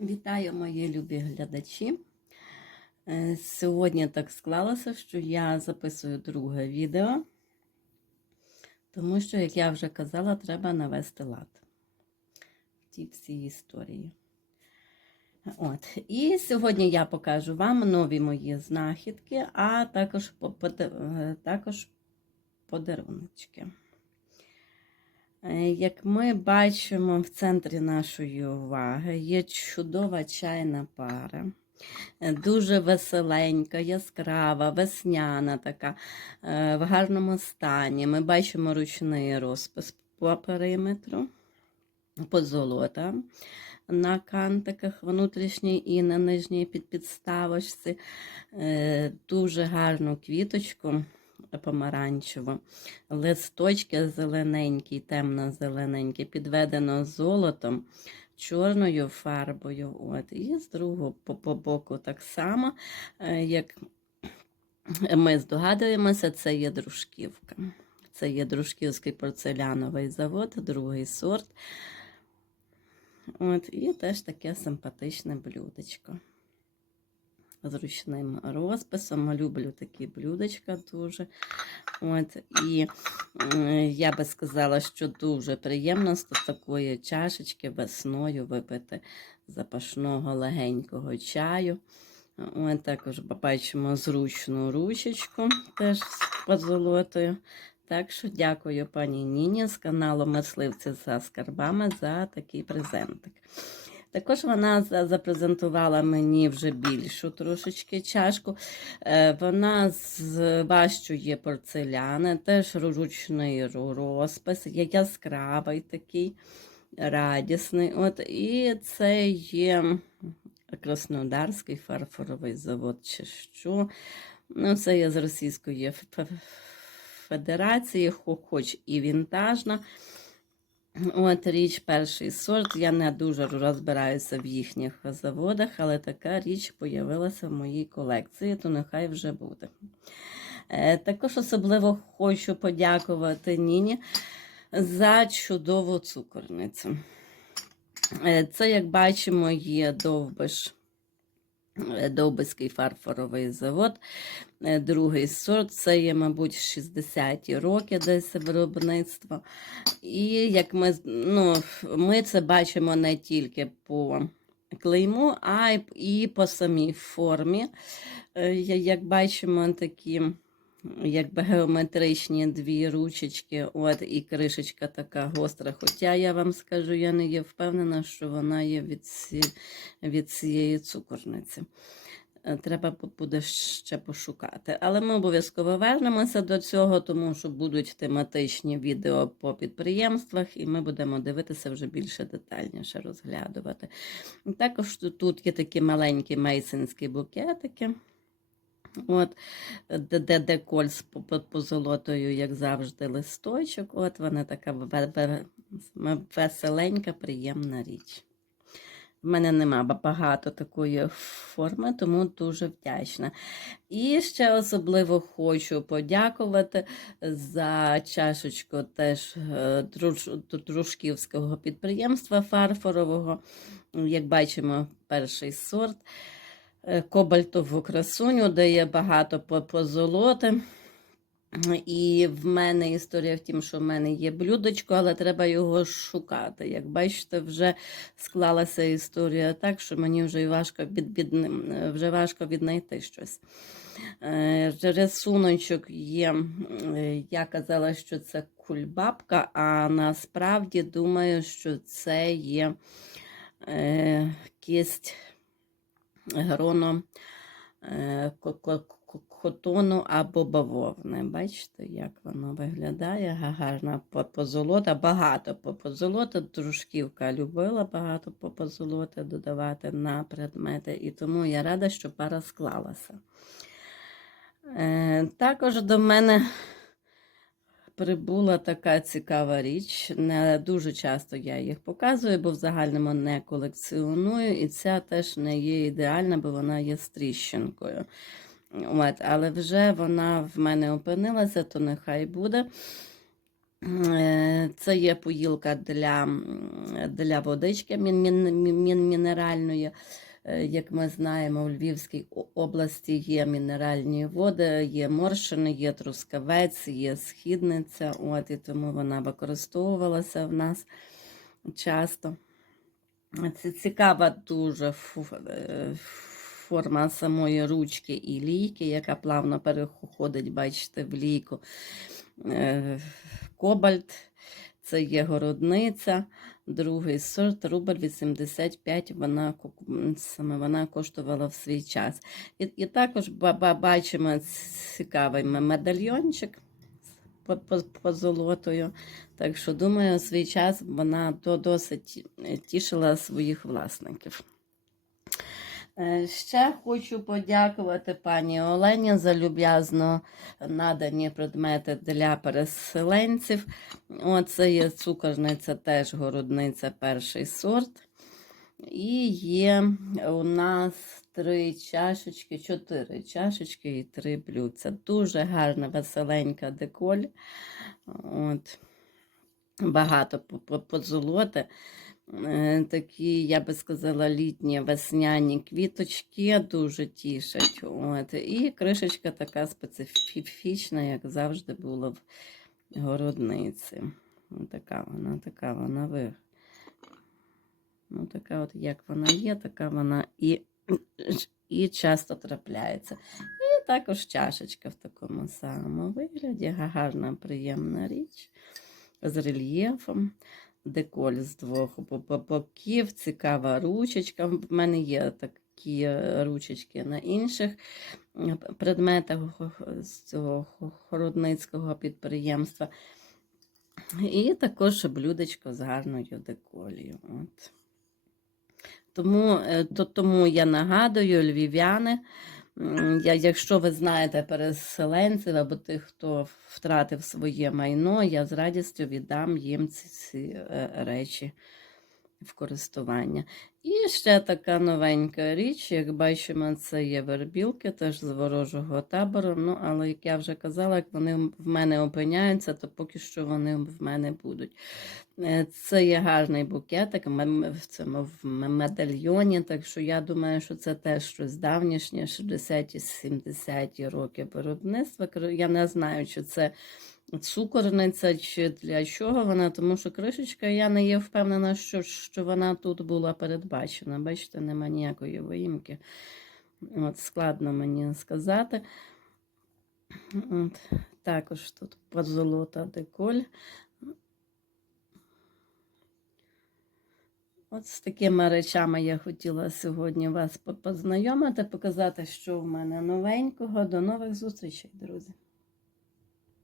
Вітаю мої любі глядачі. Е, Сьогодні так склалося, що я записую друге відео, тому що, як я вже казала, треба навести лад в тій всій історії. От. І сьогодні я покажу вам нові мої знахідки, а також, е, також подаруночки. Е, Як ми бачимо, в центрі нашої уваги є чудова чайна пара. Е, Дуже веселенька, яскрава, весняна така, е, в гарному стані. Ми бачимо ручний розпис по периметру, позолота на кантиках внутрішній і на нижній під підставочці. Дуже гарну квіточку помаранчеву. Листочки зелененькі, темно-зелененькі, підведено золотом, чорною фарбою. От. І з другого по, по боку так само, е, як ми здогадуємося, це є дружківка. Це є дружківський порцеляновий завод, другий сорт. От, і теж таке симпатичне блюдечко з ручним розписом. Люблю такі блюдечка дуже. От, і я би сказала, що дуже приємно з такої чашечки весною випити запашного легенького чаю. От також бачимо зручну ручечку, теж з позолотою. Так що дякую пані Ніні з каналу Мисливці за скарбами за такий презентик. Також вона за- запрезентувала мені вже більшу трошечки чашку. Е, Вона з важчої порцеляни, теж ручний розпис, є яскравий такий, радісний. От, і це є Краснодарський фарфоровий завод чи що. Ну, це є з Російської Федерації, хоч і вінтажна. От річ перший сорт. Я не дуже розбираюся в їхніх заводах, але така річ появилася в моїй колекції, то нехай вже буде. Е, Також особливо хочу подякувати Ніні за чудову цукорницю. Е, Це, як бачимо, є довбиш. Е, Довбиський фарфоровий завод, Е, другий сорт, це є, мабуть, 60-ті роки десь виробництво. І як ми, ну, ми це бачимо не тільки по клейму, а й по самій формі. Е, Як бачимо, такі якби геометричні дві ручечки, от і кришечка така гостра. Хоча я вам скажу, я не є впевнена, що вона є від, ці, від цієї цукорниці. Е, Треба буде ще пошукати. Але ми обов'язково вернемося до цього, тому що будуть тематичні відео по підприємствах, і ми будемо дивитися вже більше детальніше розглядувати. Також тут- є такі маленькі мейсинські букетики. От, де, по, позолотою, як завжди, листочок. От вона така ве- ве- веселенька, приємна річ. В мене нема багато такої форми, тому дуже вдячна. І ще особливо хочу подякувати за чашечку теж е, дружківського підприємства фарфорового. Як бачимо, перший сорт кобальтову красуню, де є багато по- позолоти. І в мене історія в тім, що в мене є блюдечко, але треба його шукати. Як бачите, вже склалася історія так, що мені вже важко від, від, вже важко віднайти щось. Е, Рисуночок є. е, Я казала, що це кульбабка, а насправді думаю, що це є е, кість гроно е, ко- ко- ко- котону або бавовни. Бачите, як воно виглядає? Га- Гарна по- позолота, багато по- позолота. Дружківка любила багато по- позолоти додавати на предмети, і тому я рада, що пара склалася. Е, Також до мене прибула така цікава річ. Не дуже часто я їх показую, бо в загальному не колекціоную. І ця теж не є ідеальна, бо вона є з. От, але вже вона в мене опинилася, то нехай буде. Е, Це є поїлка для, для водички мін, мін, мін, мінеральної. Е, Як ми знаємо, у Львівській області є мінеральні води, є моршини, є трускавець, є східниця. От, і тому вона використовувалася в нас часто. Це цікава дуже е, форма самої ручки і лійки, яка плавно переходить, бачите, в лійку. Е, Кобальт, це є городниця, другий сорт, рубль 85, вона, саме вона коштувала в свій час. І, і також ба- ба- бачимо цікавий медальйончик по, по, по золотою. Так що, думаю, свій час вона досить е, тішила своїх власників. Е, Ще хочу подякувати пані Олені за люб'язно надані предмети для переселенців. Оце є цукорниця, теж городниця перший сорт. І є у нас три чашечки, чотири чашечки і три блюдця. Дуже гарна, веселенька деколь. От. Багато по- по- позолоти. Е, Такі, я би сказала, літні весняні квіточки дуже тішать. От. І кришечка така специфічна, як завжди було в городниці. Така вона, така вона ви. Ну, така от, як вона є, така вона і, і часто трапляється. І також чашечка в такому самому вигляді. Гарна, приємна річ з рельєфом. Деколь з двох бо- бо- боків, цікава ручечка. В мене є такі е, ручечки на інших предметах з цього хо- підприємства. І також блюдечко з гарною деколію. От. Тому, е, то, тому я нагадую, львів'яни, якщо ви знаєте переселенців або тих, хто втратив своє майно, я з радістю віддам їм ці, ці е, речі в користування. І ще така новенька річ, як бачимо, це є вербілки, теж з ворожого табору. Ну, але як я вже казала, як вони в мене опиняються, то поки що вони в мене будуть. Е, Це є гарний букетик в цьому в медальйоні, так що я думаю, що це теж щось давнішнє, 60-70 роки виробництва. Я не знаю, чи це цукорниця, чи для чого вона, тому що кришечка, я не є впевнена, що, що вона тут була передбачена. Бачите, нема ніякої виїмки. От, складно мені сказати. От, також тут позолота деколь. От з такими речами я хотіла сьогодні вас познайомити, показати, що в мене новенького. До нових зустрічей, друзі!